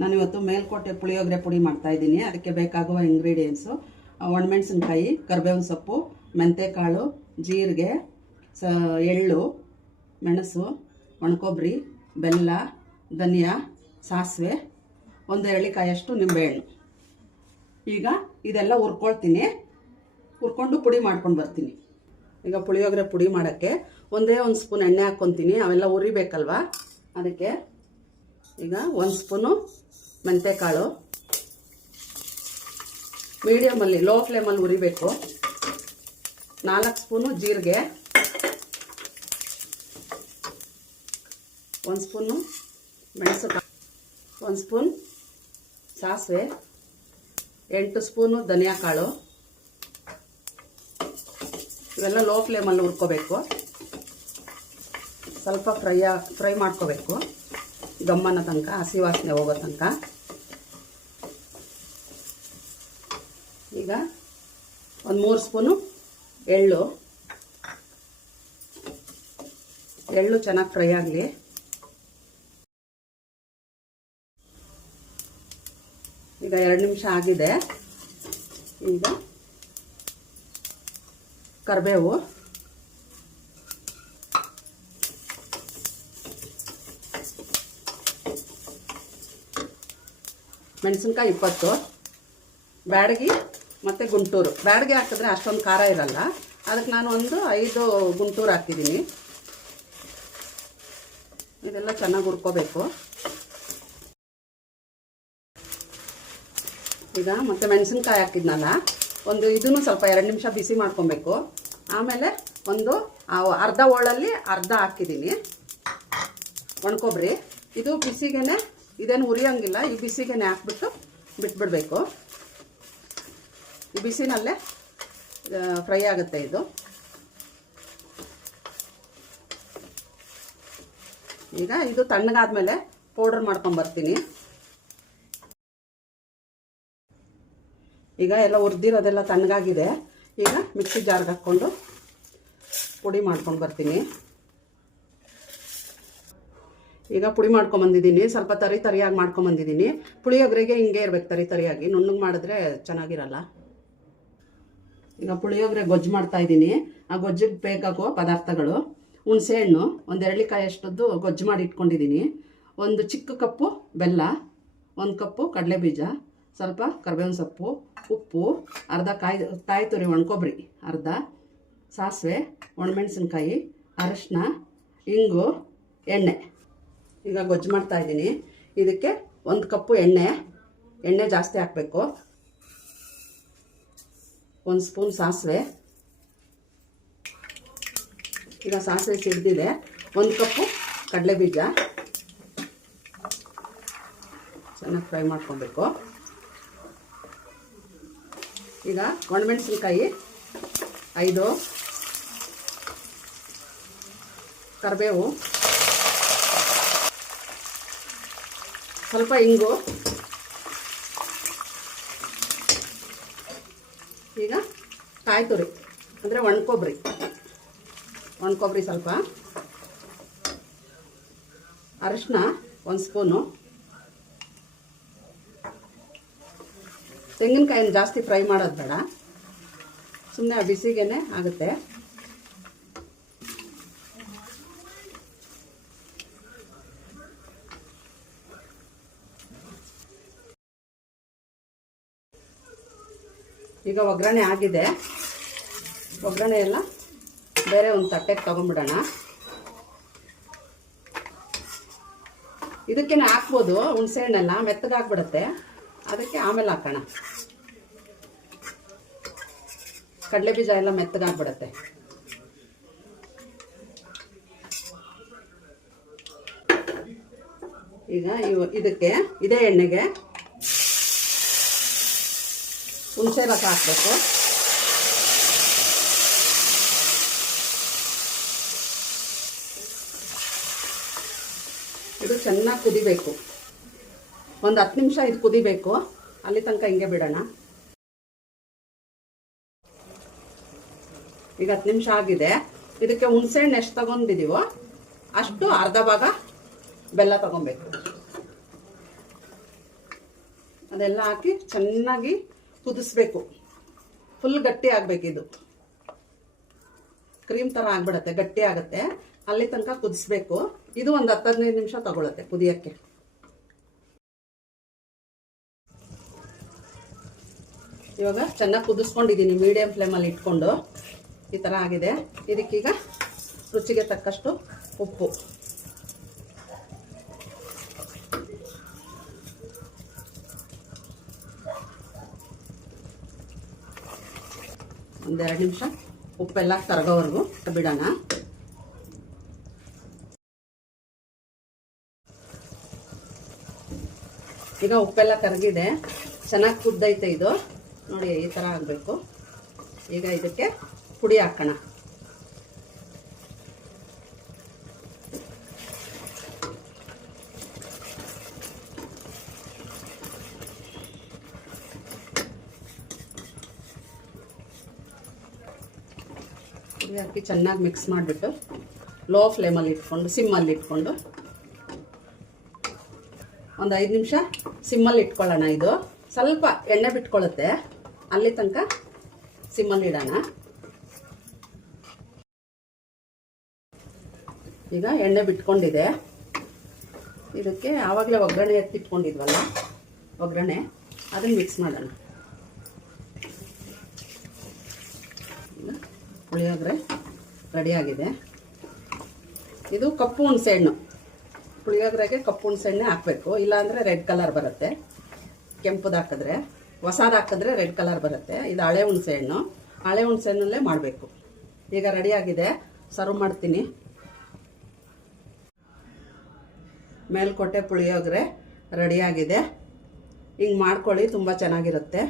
ನಾನಿವತ್ತು ಮೇಲ್ಕೋಟೆ ಪುಳಿಯೋಗರೆ ಪುಡಿ ಮಾಡ್ತಾಯಿದ್ದೀನಿ. ಅದಕ್ಕೆ ಬೇಕಾಗುವ ಇಂಗ್ರೀಡಿಯೆಂಟ್ಸು ಒಣಮೆಣಸಿನ್ಕಾಯಿ, ಕರಿಬೇವಿನ ಸೊಪ್ಪು, ಮೆಂತೆಕಾಳು, ಜೀರಿಗೆ, ಎಳ್ಳು, ಮೆಣಸು, ಒಣಕೊಬ್ಬರಿ, ಬೆಲ್ಲ, ಧನಿಯಾ, ಸಾಸಿವೆ, ಒಂದು ಎಳ್ಳಿಕಾಯಷ್ಟು ನಿಂಬೆಹಣ್ಣು. ಈಗ ಇದೆಲ್ಲ ಹುರ್ಕೊಳ್ತೀನಿ. ಹುರ್ಕೊಂಡು ಪುಡಿ ಮಾಡ್ಕೊಂಡು ಬರ್ತೀನಿ. ಈಗ ಪುಳಿಯೋಗರೆ ಪುಡಿ ಮಾಡೋಕ್ಕೆ ಒಂದೇ ಒಂದು ಸ್ಪೂನ್ ಎಣ್ಣೆ ಹಾಕ್ಕೊತೀನಿ. ಅವೆಲ್ಲ ಉರಿಬೇಕಲ್ವ, ಅದಕ್ಕೆ ಈಗ 1 ಸ್ಪೂನು ಮೆಂತೆಕಾಳು ಮೀಡಿಯಮಲ್ಲಿ ಲೋ ಫ್ಲೇಮಲ್ಲಿ ಉರಿಬೇಕು. 4 ಸ್ಪೂನು ಜೀರಿಗೆ, 1 ಸ್ಪೂನು ಮೆಣಸು, 1 ಸ್ಪೂನ್ ಸಾಸಿವೆ, 8 ಸ್ಪೂನು ಧನಿಯಾ ಕಾಳು. ಇವೆಲ್ಲ ಲೋ ಫ್ಲೇಮಲ್ಲಿ ಹುರ್ಕೋಬೇಕು. ಸ್ವಲ್ಪ ಫ್ರೈ ಮಾಡ್ಕೋಬೇಕು, ಗಮ್ಮನ ತನಕ, ಹಸಿ ವಾಸನೆ ಹೋಗೋ ತನಕ. ಈಗ ಒಂದು 3 ಸ್ಪೂನು ಎಳ್ಳು ಚೆನ್ನಾಗಿ ಫ್ರೈ ಆಗಲಿ. ಈಗ 2 ನಿಮಿಷ ಆಗಿದೆ. ಈಗ ಕರಿಬೇವು, ಮೆಣಸಿನ್ಕಾಯಿ 20, ಬ್ಯಾಡಗಿ ಮತ್ತು ಗುಂಟೂರು. ಬ್ಯಾಡಗಿ ಹಾಕಿದ್ರೆ ಅಷ್ಟೊಂದು ಖಾರ ಇರಲ್ಲ, ಅದಕ್ಕೆ ನಾನು ಒಂದು 5 ಗುಂಟೂರು ಹಾಕಿದ್ದೀನಿ. ಇದೆಲ್ಲ ಚೆನ್ನಾಗಿ ಹುರ್ಕೋಬೇಕು. ಈಗ ಮತ್ತೆ ಮೆಣಸಿನ್ಕಾಯಿ ಹಾಕಿದ್ನಲ್ಲ, ಒಂದು ಇದನ್ನು ಸ್ವಲ್ಪ 2 ನಿಮಿಷ ಬಿಸಿ ಮಾಡ್ಕೊಬೇಕು. ಆಮೇಲೆ ಒಂದು ಅರ್ಧ ಹೋಳಲ್ಲಿ ಅರ್ಧ ಹಾಕಿದ್ದೀನಿ ಒಣಕೊಬ್ಬರಿ. ಇದು ಬಿಸಿಗೆನೆ, ಇದೇನು ಉರಿಯೋಂಗಿಲ್ಲ, ಈ ಬಿಸಿಗೆನೆ ಹಾಕ್ಬಿಟ್ಟು ಬಿಟ್ಬಿಡಬೇಕು. ಈ ಬಿಸಿನಲ್ಲೇ ಫ್ರೈ ಆಗುತ್ತೆ ಇದು. ಈಗ ಇದು ತಣ್ಣಗಾದ್ಮೇಲೆ ಪೌಡರ್ ಮಾಡ್ಕೊಂಬರ್ತೀನಿ. ಈಗ ಎಲ್ಲ ಹುರಿದಿರೋದೆಲ್ಲ ತಣ್ಣಗಾಗಿದೆ. ಈಗ ಮಿಕ್ಸಿ ಜಾರ್ಗೆ ಹಾಕ್ಕೊಂಡು ಪುಡಿ ಮಾಡ್ಕೊಂಡು ಬರ್ತೀನಿ. ಈಗ ಪುಡಿ ಮಾಡ್ಕೊಂಬಂದಿದ್ದೀನಿ. ಸ್ವಲ್ಪ ತರಿಯಾಗಿ ಮಾಡ್ಕೊಂಬಂದಿದ್ದೀನಿ. ಪುಳಿಯೋಗರೆಗೆ ಹಿಂಗೆ ಇರ್ಬೇಕು, ತರಿಯಾಗಿ. ನುಣ್ಣಗೆ ಮಾಡಿದ್ರೆ ಚೆನ್ನಾಗಿರಲ್ಲ. ಈಗ ಪುಳಿಯೋಗರೆ ಗೊಜ್ಜು ಮಾಡ್ತಾಯಿದ್ದೀನಿ. ಆ ಗೊಜ್ಜಿಗೆ ಬೇಕಾಗುವ ಪದಾರ್ಥಗಳು: ಹುಣಸೆಹಣ್ಣು 1 ಎಳ್ಳಿಕಾಯಷ್ಟದ್ದು ಗೊಜ್ಜು ಮಾಡಿ ಇಟ್ಕೊಂಡಿದ್ದೀನಿ. 1 ಚಿಕ್ಕ ಕಪ್ಪು ಬೆಲ್ಲ, 1 ಕಪ್ಪು ಕಡಲೆಬೀಜ, ಸ್ವಲ್ಪ ಕರಿಬೇವಿನ ಸೊಪ್ಪು, ಉಪ್ಪು, ಅರ್ಧ ಕಾಯಿ ತುರಿ ಒಣಕೊಬ್ಬರಿ, ಅರ್ಧ ಸಾಸಿವೆ, ಒಣಮೆಣಸಿನ್ಕಾಯಿ, ಅರಶಿನ, ಇಂಗು, ಎಣ್ಣೆ. ಈಗ ಗೊಜ್ಜು ಮಾಡ್ತಾಯಿದ್ದೀನಿ. ಇದಕ್ಕೆ 1 ಕಪ್ಪು ಎಣ್ಣೆ ಜಾಸ್ತಿ ಹಾಕಬೇಕು. 1 ಸ್ಪೂನ್ ಸಾಸಿವೆ. ಈಗ ಸಾಸಿವೆ ಸಿಡ್ದಿದೆ. 1 ಕಪ್ಪು ಕಡಲೆಬೀಜ ಚೆನ್ನಾಗಿ ಫ್ರೈ ಮಾಡ್ಕೊಬೇಕು. ಈಗ ಒಣಮೆಣಸಿನ್ಕಾಯಿ 5, ಕರಿಬೇವು, ಸ್ವಲ್ಪ ಇಂಗು. ಈಗ ಕಾಯಿ ತುರಿ ಅಂದರೆ ಒಣಕೊಬ್ಬರಿ ಸ್ವಲ್ಪ, ಅರಶಿನ 1 ಸ್ಪೂನು. ತೆಂಗಿನಕಾಯಿನ ಜಾಸ್ತಿ ಫ್ರೈ ಮಾಡೋದು ಬೇಡ, ಸುಮ್ಮನೆ ಬಿಸಿಗೇನೆ ಆಗುತ್ತೆ. ಈಗ ಒಗ್ಗರಣೆ ಆಗಿದೆ. ಒಗ್ಗರಣೆ ಎಲ್ಲ ಬೇರೆ ಒಂದು ತಟ್ಟೆಗೆ ತಗೊಂಡ್ಬಿಡೋಣ. ಇದಕ್ಕೇನೆ ಹಾಕ್ಬೋದು, ಹುಣಸೆಹಣ್ಣೆಲ್ಲ ಮೆತ್ತಗಾಗ್ಬಿಡುತ್ತೆ, ಅದಕ್ಕೆ ಆಮೇಲೆ ಹಾಕೋಣ. ಕಡಲೆಬೀಜ ಎಲ್ಲ ಮೆತ್ತಗಾಗ್ಬಿಡುತ್ತೆ. ಈಗ ಇದಕ್ಕೆ ಇದೇ ಎಣ್ಣೆಗೆ ಹುಣಸೆ ರಸ ಹಾಕಬೇಕು. ಇದು ಚೆನ್ನಾಗಿ ಕುದಿಬೇಕು. ಒಂದು 10 ನಿಮಿಷ ಇದು ಕುದಿಬೇಕು. ಅಲ್ಲಿ ತನಕ ಹಿಂಗೆ ಬಿಡೋಣ. ಈಗ 10 ನಿಮಿಷ ಆಗಿದೆ. ಇದಕ್ಕೆ ಹುಣಸೆಹಣ್ಣು ಎಷ್ಟು ತಗೊಂಡಿದ್ದೀವೋ ಅಷ್ಟು ಅರ್ಧ ಭಾಗ ಬೆಲ್ಲ ತಗೊಬೇಕು. ಅದೆಲ್ಲ ಹಾಕಿ ಚೆನ್ನಾಗಿ ಕುದಿಸ್ಬೇಕು. ಫುಲ್ ಗಟ್ಟಿ ಆಗಬೇಕಿದು, ಕ್ರೀಮ್ ಥರ ಆಗ್ಬಿಡತ್ತೆ, ಗಟ್ಟಿ ಆಗುತ್ತೆ. ಅಲ್ಲಿ ತನಕ ಕುದಿಸ್ಬೇಕು. ಇದು ಒಂದು 10-15 ನಿಮಿಷ ತಗೊಳುತ್ತೆ ಕುದಿಯೋಕ್ಕೆ. ಇವಾಗ ಚೆನ್ನಾಗಿ ಕುದಿಸ್ಕೊಂಡಿದ್ದೀನಿ ಮೀಡಿಯಂ ಫ್ಲೇಮಲ್ಲಿ ಇಟ್ಕೊಂಡು. ಈ ಥರ ಆಗಿದೆ. ಇದಕ್ಕೀಗ ರುಚಿಗೆ ತಕ್ಕಷ್ಟು ಉಪ್ಪು, ಒಂದೆರಡು ನಿಮಿಷ ಉಪ್ಪೆಲ್ಲ ಕರಗೋವರೆಗೂ ಬಿಡೋಣ. ಈಗ ಉಪ್ಪೆಲ್ಲ ಕರಗಿದೆ, ಚೆನ್ನಾಗಿ ಕುದ್ದೈತೆ ಇದು ನೋಡಿ. ಈ ಥರ ಆಗಬೇಕು. ಈಗ ಇದಕ್ಕೆ ಪುಡಿ ಹಾಕೋಣ. ಪುಡಿ ಹಾಕಿ ಚೆನ್ನಾಗಿ ಮಿಕ್ಸ್ ಮಾಡಿಬಿಟ್ಟು ಲೋ ಫ್ಲೇಮಲ್ಲಿ ಇಟ್ಕೊಂಡು ಸಿಮ್ಮಲ್ಲಿ ಇಟ್ಕೊಂಡು ಒಂದು 5 ನಿಮಿಷ ಸಿಮ್ಮಲ್ಲಿ ಇಟ್ಕೊಳ್ಳೋಣ. ಇದು ಸ್ವಲ್ಪ ಎಣ್ಣೆ ಬಿಟ್ಕೊಳ್ಳುತ್ತೆ, ಅಲ್ಲಿ ತನಕ ಸಿಮ್ಮಲ್ಲಿ ಇಡೋಣ. ಈಗ ಎಣ್ಣೆ ಬಿಟ್ಕೊಂಡಿದೆ. ಇದಕ್ಕೆ ಆವಾಗಲೇ ಒಗ್ಗರಣೆ ಎತ್ತಿಟ್ಕೊಂಡಿದ್ವಲ್ಲ, ಒಗ್ಗರಣೆ ಅದನ್ನು ಮಿಕ್ಸ್ ಮಾಡೋಣ. ಈಗ ಪುಳಿಯೋಗರೆ ರೆಡಿಯಾಗಿದೆ. ಇದು ಕಪ್ಪು ಹುಣಸೆ ಹಣ್ಣು, ಪುಳಿಯೋಗರೆಗೆ ಕಪ್ಪು ಹುಣಸೆ ಹಣ್ಣೆ ಹಾಕಬೇಕು, ಇಲ್ಲಾಂದರೆ ರೆಡ್ ಕಲರ್ ಬರುತ್ತೆ. ಕೆಂಪುದು ಹಾಕಿದ್ರೆ, ಹೊಸದು ಹಾಕಿದ್ರೆ ರೆಡ್ ಕಲರ್ ಬರುತ್ತೆ. ಇದು ಹಳೆ ಹುಣಸೆ ಹಣ್ಣು, ಹಳೆ ಹುಣಸೆ ಹಣ್ಣಲ್ಲೇ ಮಾಡಬೇಕು. ಈಗ ರೆಡಿಯಾಗಿದೆ, ಸರ್ವ್ ಮಾಡ್ತೀನಿ. ಮೇಲ್ಕೋಟೆ ಪುಳಿಯೋಗರೆ ರೆಡಿಯಾಗಿದೆ. ಹಿಂಗೆ ಮಾಡ್ಕೊಳ್ಳಿ, ತುಂಬ ಚೆನ್ನಾಗಿರುತ್ತೆ.